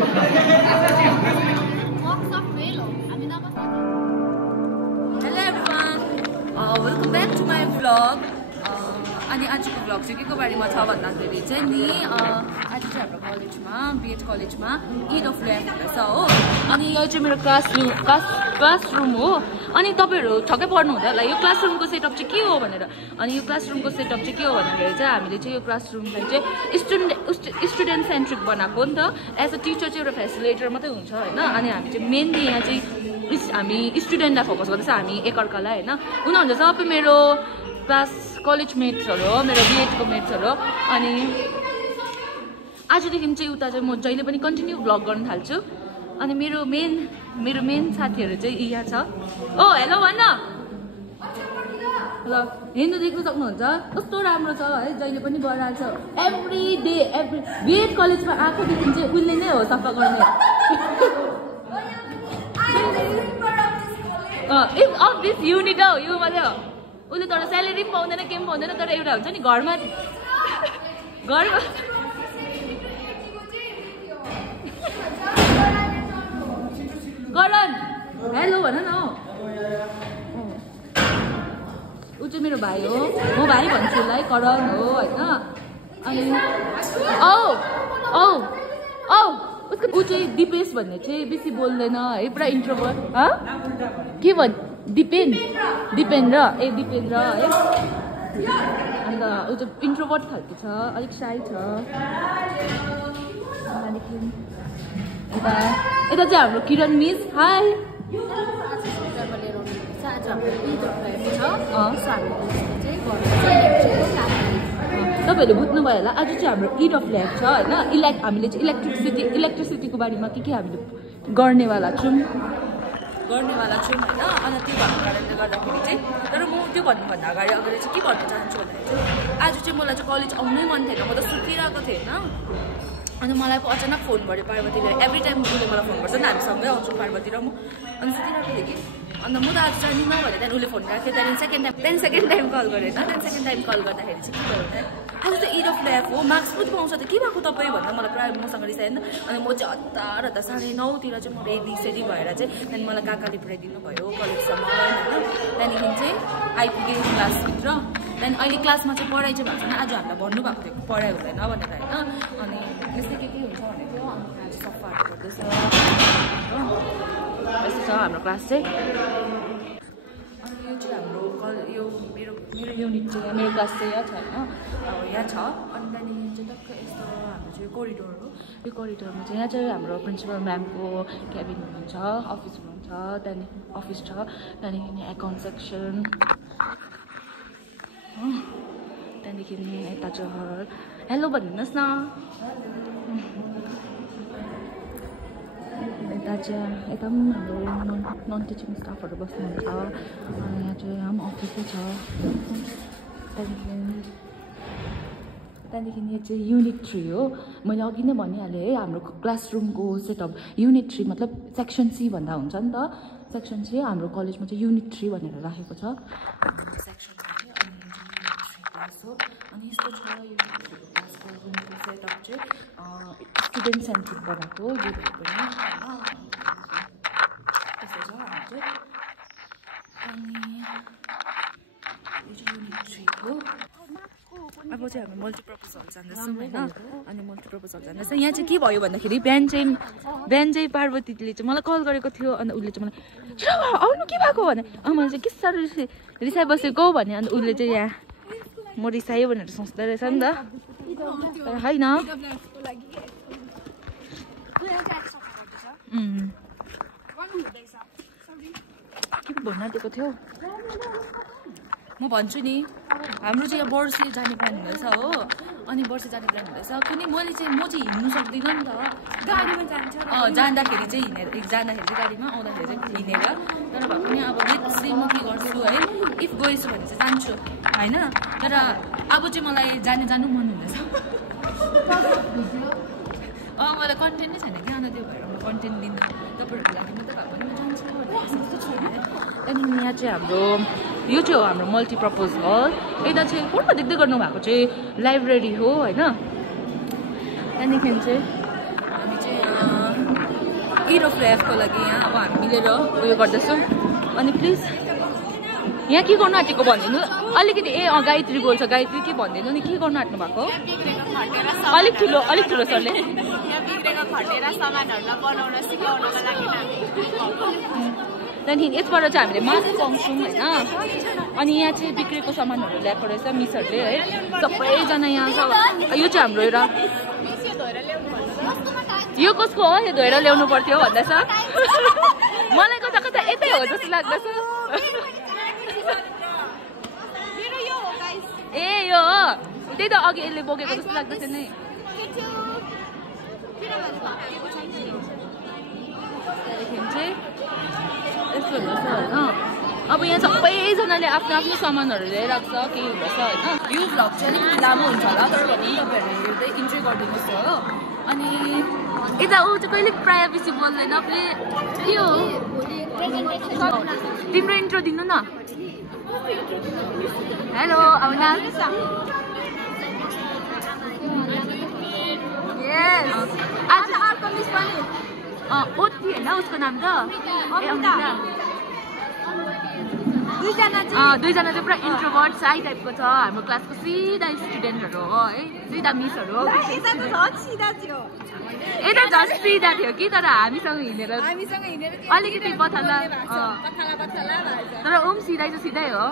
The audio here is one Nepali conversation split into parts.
Hello everyone, welcome back to my vlog. अनि आजको भ्लग चाहिँ केको बारेमा छ भन्दाखेरि चाहिँ नि आज चाहिँ हाम्रो कलेजमा बीएड कलेजमा ईद अफ ल्याम्प हुँदैछ हो। अनि यो चाहिँ मेरो क्लासरुम हो। अनि तपाईहरु ठक्कै पढ्नु हुँदा होला यो क्लासरुमको सेटअप चाहिँ के हो भनेर। अनि यो क्लासरुमको सेटअप चाहिँ के हो भन्दाखेरि चाहिँ हामीले चाहिँ यो क्लासरुमलाई चाहिँ स्टुडेन्ट सेन्ट्रिक बनाएको नि त। एज अ टिचर चाहिँ एउटा फेसिलिटेटर मात्रै हुन्छ हैन। अनि हामी चाहिँ मेनली यहाँ चाहिँ हामी स्टुडेन्टलाई फोकस गर्दैछ, हामी एकअर्कालाई हैन। उनीहरु सबै मेरो क्लास कलेज मेट्सहरु हो, मेरो बीएडको मेट्सहरु हो। अनि आजदेखि चाहिँ उता चाहिँ म जहिले पनि कन्टिन्यू भ्लग गर्न थाल्छु। अनि मेरो मेन साथीहरु चाहिँ यहाँ छ। ओ हेलो भन्न ल हेर्नु देख्नु सक्नुहुन्छ कस्तो राम्रो छ है, जहिले पनि बढाल्छ। एभ्री डे बीएड कलेजमा आएकोदेखि चाहिँ उले नै हो सफा गर्ने। इफ अफ दिस युनिट हो यो मात्रै हो। उसले तर स्यालेरी पनि पाउँदैन केही पनि पाउँदैन, तर एउटा हुन्छ नि घरमा करण हेलो भन न। ऊ चाहिँ मेरो भाइ हो, म भाइ भन्छु उसलाई, करण हो होइन। अनि उसको ऊ चाहिँ दिपेश भन्ने चाहिँ बेसी बोल्दैन है, पुरा इन्ट्रोभर्ट। के भन् दिपेन्द्र है। अन्त ऊ चाहिँ इन्ट्रोभर्ट खालको छ, अलिक साई छ। यता चाहिँ हाम्रो किरण मिस, हाई। तपाईँहरूले बुझ्नुभयो होला आज चाहिँ हाम्रो ईद अफ ल्याम्प छ होइन। हामीले चाहिँ इलेक्ट्रिसिटीको बारेमा के हामीले गर्नेवाला छौँ होइन। अन्त त्यो भएको कारणले गर्दाखेरि चाहिँ तर म त्यो भन्नुभन्दा अगाडि चाहिँ के भन्न चाहन्छु भन्दाखेरि चाहिँ आज चाहिँ मलाई चाहिँ कलेज आउनै मन थिएन, म त सुतिरहेको थिएँ होइन। अनि मलाई अचानक फोन गर्यो पार्वतीले। एभ्री टाइम उसले मलाई फोन गर्छ नि, हामी सँगै आउँछौँ पार्वती र म। अनि सुतिरहेको थिएँ कि, अन्त म त आज जान्दिनँ भनेर त्यहाँदेखि उसले फोन राख्यो। त्यहाँदेखि सेकेन्ड टाइम कल गरेँ होइन। त्यहाँदेखि सेकेन्ड टाइम कल गर्दाखेरि चाहिँ के भयो भने आज त ईद अफ ल्याम्प हो, मार्क्स पनि पाउँछ त, के भएको तपाईँ भनेर मलाई प्रायः मसँग रिसायो नि। अनि म चाहिँ हतार 9:30 चाहिँ म रेडी भएर चाहिँ त्यहाँदेखि मलाई काकाले पुऱ्याइदिनु भयो कलेजसम्म होइन। त्यहाँदेखि चाहिँ आइपुगेँ क्लासभित्र। त्यहाँदेखि अहिले क्लासमा चाहिँ पढाइ चाहिँ भएको छैन, आज हामीलाई भन्नुभएको थियो पढाइ हुँदैन भनेर होइन। अनि यस्तै के हुन्छ भनेको थियो। अनि आज सफाहरू गर्दैछ यस्तो छ हाम्रो क्लास चाहिँ। अनि यो चाहिँ हाम्रो यो मेरो युनिट चाहिँ मेरो क्लास चाहिँ यहाँ छ होइन, अब यहाँ छ। अनि त्यहाँदेखि चाहिँ टक्क यस्तो हाम्रो चाहिँ कोरिडोर हो। यो कोरिडोरमा चाहिँ यहाँ चाहिँ हाम्रो प्रिन्सिपल म्यामको क्याबिन हुनुहुन्छ, अफिस हुनुहुन्छ, त्यहाँदेखि अफिस छ, त्यहाँदेखि एकाउन्ट सेक्सन, त्यहाँदेखि यता चाहिँ हेलो भनिदिनुहोस् न। यता पनि हाम्रो नन टिचिङ स्टाफहरू बस्नुहुन्छ। अनि यहाँ चाहिँ हाम्रो अफिसै छ। त्यहाँदेखि यहाँ चाहिँ युनिट 3 हो। मैले अघि नै भनिहालेँ है, हाम्रो क्लासरुमको सेटअप युनिट 3 मतलब सेक्सन सी भन्दा हुन्छ नि त। सेक्सन सी हाम्रो कलेजमा चाहिँ युनिट 3 भनेर राखेको छ सेक्सन चाहिँ। अनि युनिट 3 क्लास हो। अनि यस्तो छ युनिट 3 क्लासको रुमको सेटअप चाहिँ स्टुडेन्ट सेन्ट्रिक बनाएको यो पनि होइन। यस्तो छ हाम्रो चाहिँ। अनि यो चाहिँ युनिट 3 हो। अब चाहिँ हामी मल्टिपर्पज हल जाँदैछौँ होइन। अनि मल्टिपर्पज हल जाँदैछ। यहाँ चाहिँ के भयो भन्दाखेरि बिहान चाहिँ पार्वतीले चाहिँ मलाई कल गरेको थियो। अन्त उसले चाहिँ मलाई आउनु के भएको भने मैले चाहिँ के साह्रो रिसाइ बसेको भने। अन्त उसले चाहिँ यहाँ म रिसायो भनेर सोच्दै रहेछ नि त, तर होइन। के भन्न आँटेको थियो म भन्छु नि। हाम्रो चाहिँ यहाँ वर्षे जाने प्लान हुँदैछ हो। अनि वर्षे जाने प्लान हुँदैछ किनकि म चाहिँ हिँड्नु सक्दिनँ नि त। गाडीमा जान्छ जाँदाखेरि चाहिँ गाडीमा, आउँदाखेरि चाहिँ हिँडेर। तर भए पनि अब लेट्स म के गर्छु है, इफ गएछु भने चाहिँ जान्छु होइन। तर अब चाहिँ मलाई जानु मन हुँदैछ। मलाई कन्टेन्ट नै छैन क्या, अन्त त्यो भएर म कन्टेन्ट दिन्छु। तपाईँहरूको लागि मात्रै भए पनि म जान्छु। त्यहाँदेखि यहाँ चाहिँ हाम्रो यो चाहिँ हो हाम्रो मल्टिपर्पज हल। यता चाहिँ फोटो देख्दै गर्नु भएको चाहिँ लाइब्रेरी हो होइन। त्यहाँदेखि चाहिँ हामी चाहिँ इड अफ लाइफको लागि यहाँ अब हामी मिलेर उयो गर्दैछौँ अनि प्लिज यहाँ के गर्नु आँटेको भनिदिनु अलिकति गायत्री बोल्छ गायत्री के भनिदिनु नि के गर्नु आँट्नु भएको अलिक ठुलो सरले त्यहाँदेखि यसबाट चाहिँ हामीले मासु पाउँछौँ होइन अनि यहाँ चाहिँ बिग्रेको सामानहरू ल्याएको रहेछ मिसहरूले है सबैजना यहाँ छ यो चाहिँ हाम्रो एउटा यो कसको हो यो धोएर ल्याउनु पर्थ्यो भन्दैछ मलाई कता कता यतै हो जस्तो लाग्दैछ ए यो हो त्यही त अघि यसले बोकेको जस्तो लाग्दैछ नि त्यहाँदेखि चाहिँ यस्तो हुँदैछ होइन अब यहाँ सबैजनाले आफ्नो आफ्नो सामानहरू ल्याइरहेको छ केही हुँदैछ होइन यो भ्लग चाहिँ अलिकति लामो हुन्छ होला तर पनि तपाईँहरूले हेर्दै इन्जोय गरिदिनुहोस् हो अनि यता ऊ चाहिँ कहिले प्रायः बेसी बोल्दैन के हो तिम्रो इन्ट्रो दिनु न हेलो आउना आज अर्को मिस पनि ओती होइन उसको नाम त दुईजना चाहिँ पुरा इन्ट्रोभर्ट साई टाइपको छ हाम्रो क्लासको सिधा स्टुडेन्टहरू हो है सिधा मिसहरू हो यता झन् सिधा थियो कि तर हामीसँग हिँडेर अलिकति पथला तर ओम सिधै चाहिँ सिधै हो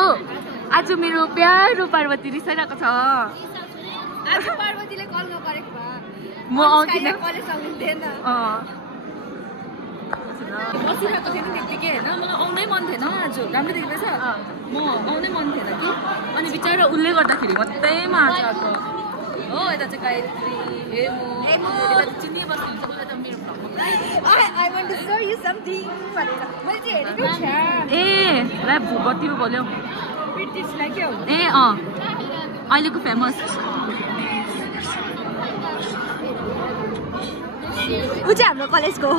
ओ आज मेरो प्यारो पार्वती रिसाइरहेको छ म आउँदिनँ बसिरहेको थिएन त्यत्तिकै होइन मलाई आउनै मन थिएन आज राम्रो देख्दैछ म आउनै मन थिएन कि अनि बिचरा उसले गर्दाखेरि मात्रै मार्छ आएको हो यता चाहिँ गायत्री यता चाहिँ चिनी बस्नुहुन्छ उसलाई त मेरो ए ला बत्ती बोल्यो ए अहिलेको फेमस ऊ चाहिँ हाम्रो कलेजको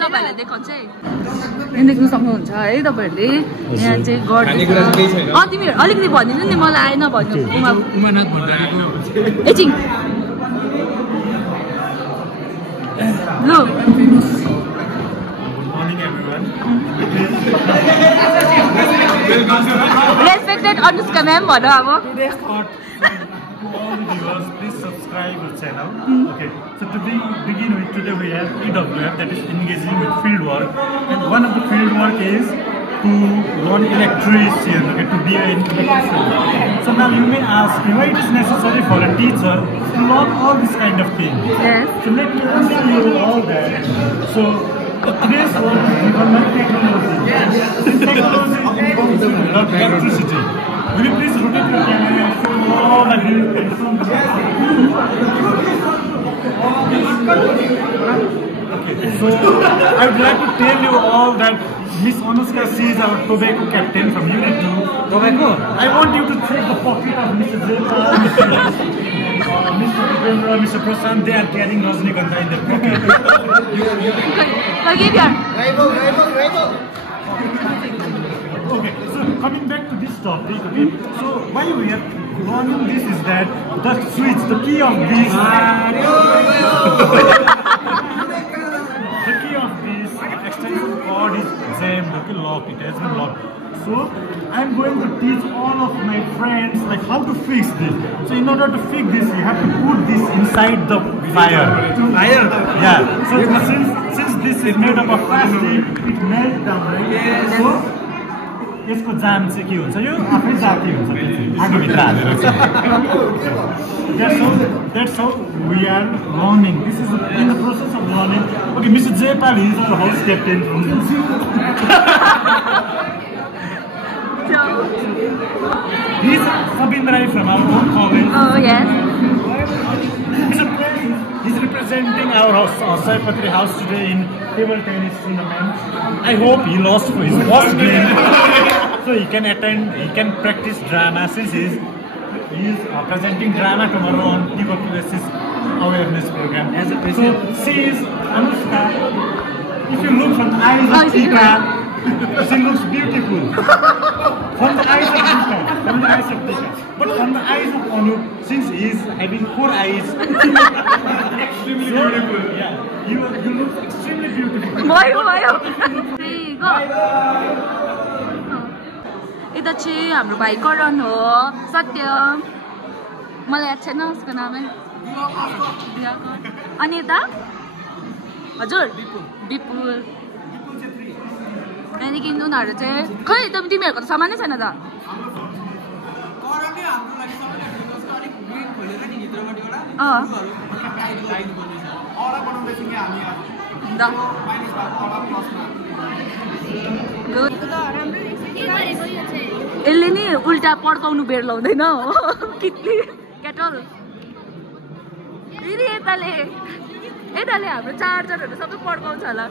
तपाईँहरूलाई देखाउँछु है यहाँ देख्नु सक्नुहुन्छ है तपाईँहरूले यहाँ चाहिँ गर्दै तिमीहरू अलिकति भनिदिनु नि मलाई आएन भन्नु एकछिन ल रेस्पेक्टेड अनुष्का म्याम भन अब please subscribe our channel. Okay, so to begin with, today we have EWF, that is engaging with field work, and one of the field work is to learn electrician, okay, to be an electrician. So now you may ask me why it is necessary for a teacher to learn all this kind of things. Yes. So let me tell you all that. So today's world is given by technology. Yes. This technology involves electricity. Will you please rotate your camera and show all the views? Okay, so I would like to tell you all that Miss Anushka, she is our tobacco captain from Unit 2. Tobacco? I want you to check the pocket of Mr. Jaypal, Mr. Vipendra, Mr. Prasant. They are carrying Rajnikanta in their pocket. Okay, so coming back to this topic, okay, so why we are learning this is that the switch, the key of this, the key of this extension cord is jammed, okay, locked, it has been locked. So I am going to teach all of my friends like how to fix this. So in order to fix this, you have to put this inside the fire. Fire? Yeah. So since this is made up of plastic, it melts down, right? Yes. So यसको जाम चाहिँ के हुन्छ यो आफै जाती हुन्छ आगोभित्र हालेर that's how we are learning. This is in the process of learning. Okay, Mr. Jaypal is our house captain. He's Sabin Rai from our own college. Oh yes. He's representing our house, Saipatri house today in table tennis tournament. I hope he lost for his first game, so he can attend, he can practice drama since he is presenting drama tomorrow on tuberculosis awareness program. So she is Anushka. If you look from the eyes of Tika, she looks beautiful. From the eyes of Tika. But on the eyes of Anup, since he is having 4 eyes, extremely beautiful. Yeah, you look extremely beautiful. भयो यता चाहिँ हाम्रो भाइ करण हो सत्य मलाई याद छैन उसको नामै अनि यता हजुर विपुल त्यहाँदेखि उनीहरू चाहिँ खै तिमीहरूको त सामानै छैन त यसले नि उल्टा पड्काउनु बेर लाउँदैन हो किटली क्याटल फेरि यताले हाम्रो चार्जरहरू सबै पड्काउँछ होला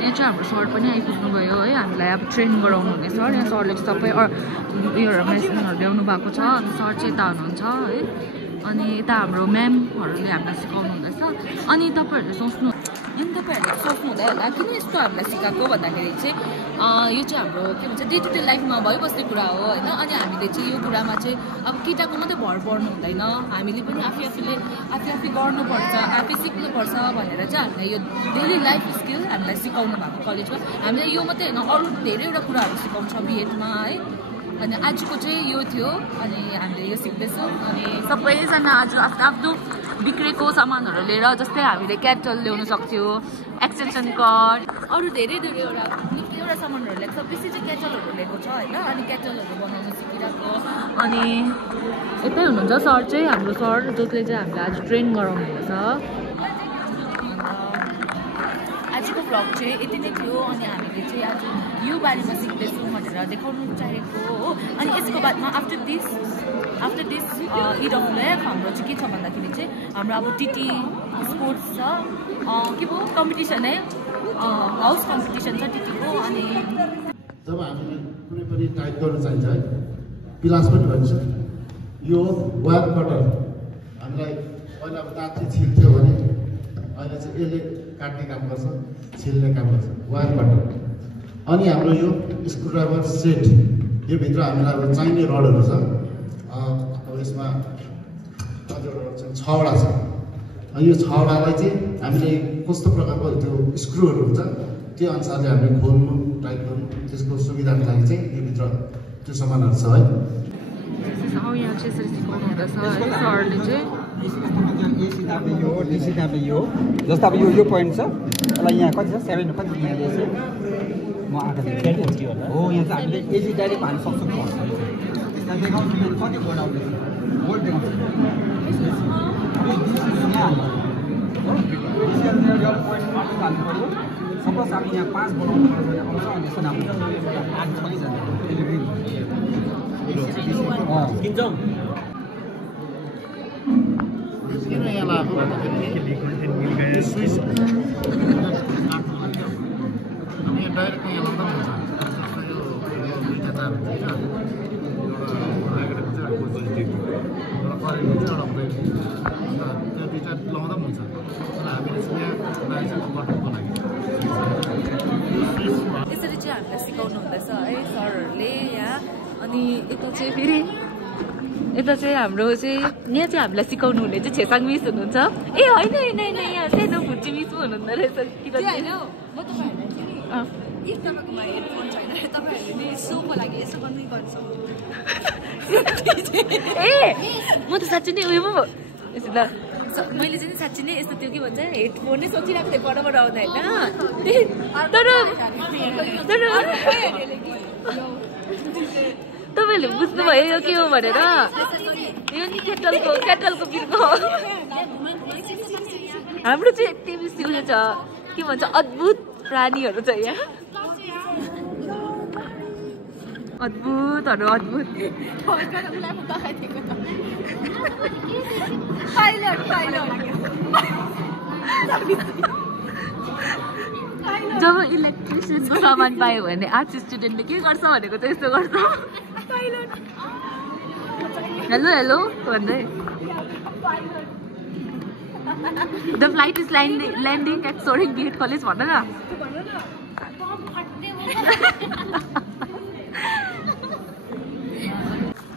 यहाँ चाहिँ हाम्रो सर पनि आइपुग्नु भयो है हामीलाई अब ट्रेन गराउनु हुने सर यहाँ सरले सबै उयोहरू मेसिनहरू ल्याउनु भएको छ अनि सर चाहिँ यता हुनुहुन्छ है अनि यता हाम्रो म्यामहरूले हामीलाई सिकाउनु हुँदैछ अनि तपाईँहरूले सोच्नु हुँदै होला किन यस्तो हामीलाई सिकाएको भन्दाखेरि चाहिँ यो चाहिँ हाम्रो के भन्छ डे टु डे लाइफमा भइबस्ने कुरा हो होइन अनि हामीले चाहिँ यो कुरामा चाहिँ अब केटाको मात्रै भर पर्नु हुँदैन हामीले पनि आफै गर्नुपर्छ आफै सिक्नुपर्छ भनेर चाहिँ हामीलाई यो डेली लाइफ स्किल हामीलाई सिकाउनु भएको कलेजमा हामीलाई यो मात्रै होइन अरू धेरैवटा कुराहरू सिकाउँछ बिएडमा है अनि आजको चाहिँ यो थियो अनि हामीले यो सिक्दैछौँ अनि सबैजना आज आफ्नो बिग्रेको सामानहरू लिएर जस्तै हामीले क्याटल ल्याउन सक्थ्यो एक्सटेन्सन कर्ड अरू धेरैवटा सामानहरू ल्याएको छ बेसी चाहिँ क्याटलहरू ल्याएको छ होइन अनि क्याटलहरू बनाउन सिकिरहेको अनि यतै हुनुहुन्छ सर चाहिँ हाम्रो सर जसले चाहिँ हामीलाई आज ट्रेन गराउनुहुन्छ आजको भ्लग चाहिँ यति नै थियो अनि हामीले चाहिँ आज यो बारेमा सिक्दैछौँ भनेर देखाउनु चाहेको हो अनि यसको बादमा आफ्टर दिस इड अफ लाइफ हाम्रो चाहिँ के छ भन्दाखेरि चाहिँ हाम्रो अब टिटी स्पोर्ट्स छ के भयो कम्पिटिसन है हाउस कम्पिटिसन छ टिटीको अनि जब हामीले कुनै पनि टाइप गर्न चाहिन्छ है पिलास पनि भन्छ यो वायर कटर हामीलाई पहिला अब दाँत चाहिँ छिल्थ्यो भने अहिले चाहिँ यसले काट्ने काम गर्छ छिल्ने काम गर्छ वायर कटर अनि हाम्रो यो स्क्रुड्राइभर सेट यो भित्र हामीलाई अब चाहिने रडहरू छ अब यसमा कतिवटा छ 6वटा छ यो 6वटालाई चाहिँ हामीले कस्तो प्रकारको त्यो स्क्रुहरू हुन्छ त्यो अनुसारले हामीले खोल्नु टाइप गर्नु त्यसको सुविधाको लागि चाहिँ यो भित्र त्यो सामानहरू छ है यहाँ चाहिँ यसरी सिकाउनु हुँदैछ है सरले चाहिँ जस्तो अब यो पोइन्ट छ यसलाई यहाँ कति छ 7 कति यहाँ छ म आँखा हो यहाँ चाहिँ हामीले एजी डाइरेक्ट हाल्न सक्छौँ त्यहाँ देखाउँछु कति बोर्ड आउँदैछ बोर्ड देखाउँछु सपोज अब यहाँ 5 बोर्ड आउँछ अनि यसो नाम आज चलिन्छ किन्छौँ किन यहाँ लाग्यो भन्दाखेरि स्विच अनि यो डाइरेक्ट यहाँ लाउँदा पनि हुन्छ यो दुईवटा तार हुन्छ एउटा नेगेटिभ हुन्छ एउटा पोजिटिभ एउटा करेन्ट हुन्छ एउटा ब्रेक त्यो दुईवटा लाउँदा पनि हुन्छ तर हामीले चाहिँ यहाँ लाइसेन्स बटनको लागि यसरी चाहिँ हामीलाई सिकाउनु हुँदैछ है सरहरूले यहाँ अनि यता चाहिँ हाम्रो चाहिँ यहाँ चाहिँ हामीलाई सिकाउनु हुने चाहिँ छेसाङ मिस हुनुहुन्छ ए होइन यहाँ सानो भुच्ची मिस हुनुहुँदो रहेछ किनभने म तपाईँहरूलाई if तपाईँकोमा हेडफोन छैन तपाईँहरूले सोको लागि यसो गर्नै गर्छ ए म त साँच्चै नै उयो पो यसो ल मैले चाहिँ साँच्चै नै यस्तो त्यो के भन्छ हेडफोन नै सोचिरहेको थिएँ परबाट आउँदा होइन तर तपाईँहरूले बुझ्नुभयो यो के हो भनेर यो नि क्याटलको बिर्को हाम्रो चाहिँ यति बेसी उयो छ के भन्छ अद्भुत प्राणीहरू छ यहाँ अद्भुतहरू अद्भुत जब इलेक्ट्रिसियनको सामान पायो भने आर्ट्स स्टुडेन्टले के गर्छ भनेको चाहिँ यस्तो गर्छ हेलो हेलो भन्दै the flight is landing at Soreng BEd college भन न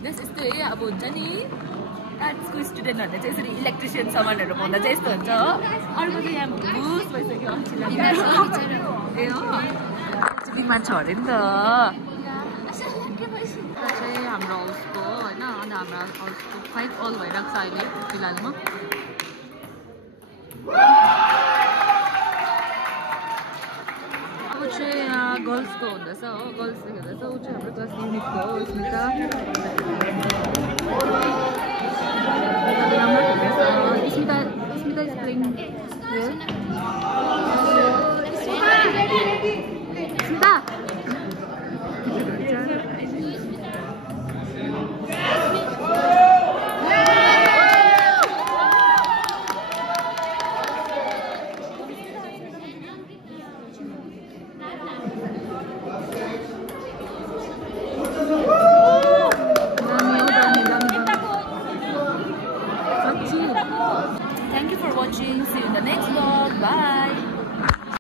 यस्तो अब हुन्छ नि आर्ट्सको स्टुडेन्टहरूले चाहिँ यसरी इलेक्ट्रिसियन सामानहरू पाउँदा चाहिँ यस्तो हुन्छ हो अर्को चाहिँ यहाँ भुस भइसक्यो ए हो बिमार छ अरे नि त चाहिँ हाम्रो हाउसको होइन अन्त हाम्रो हाउसको 5 अल भइरहेको छ अहिले फिलहालमा अब चाहिँ यहाँ गर्ल्सको हुँदैछ हो गर्ल्सले खेल्दैछ ऊ चाहिँ हाम्रो क्लास युनिटको हो Smita Smita is playing Smita Thank you for watching. See you in the next vlog. Bye.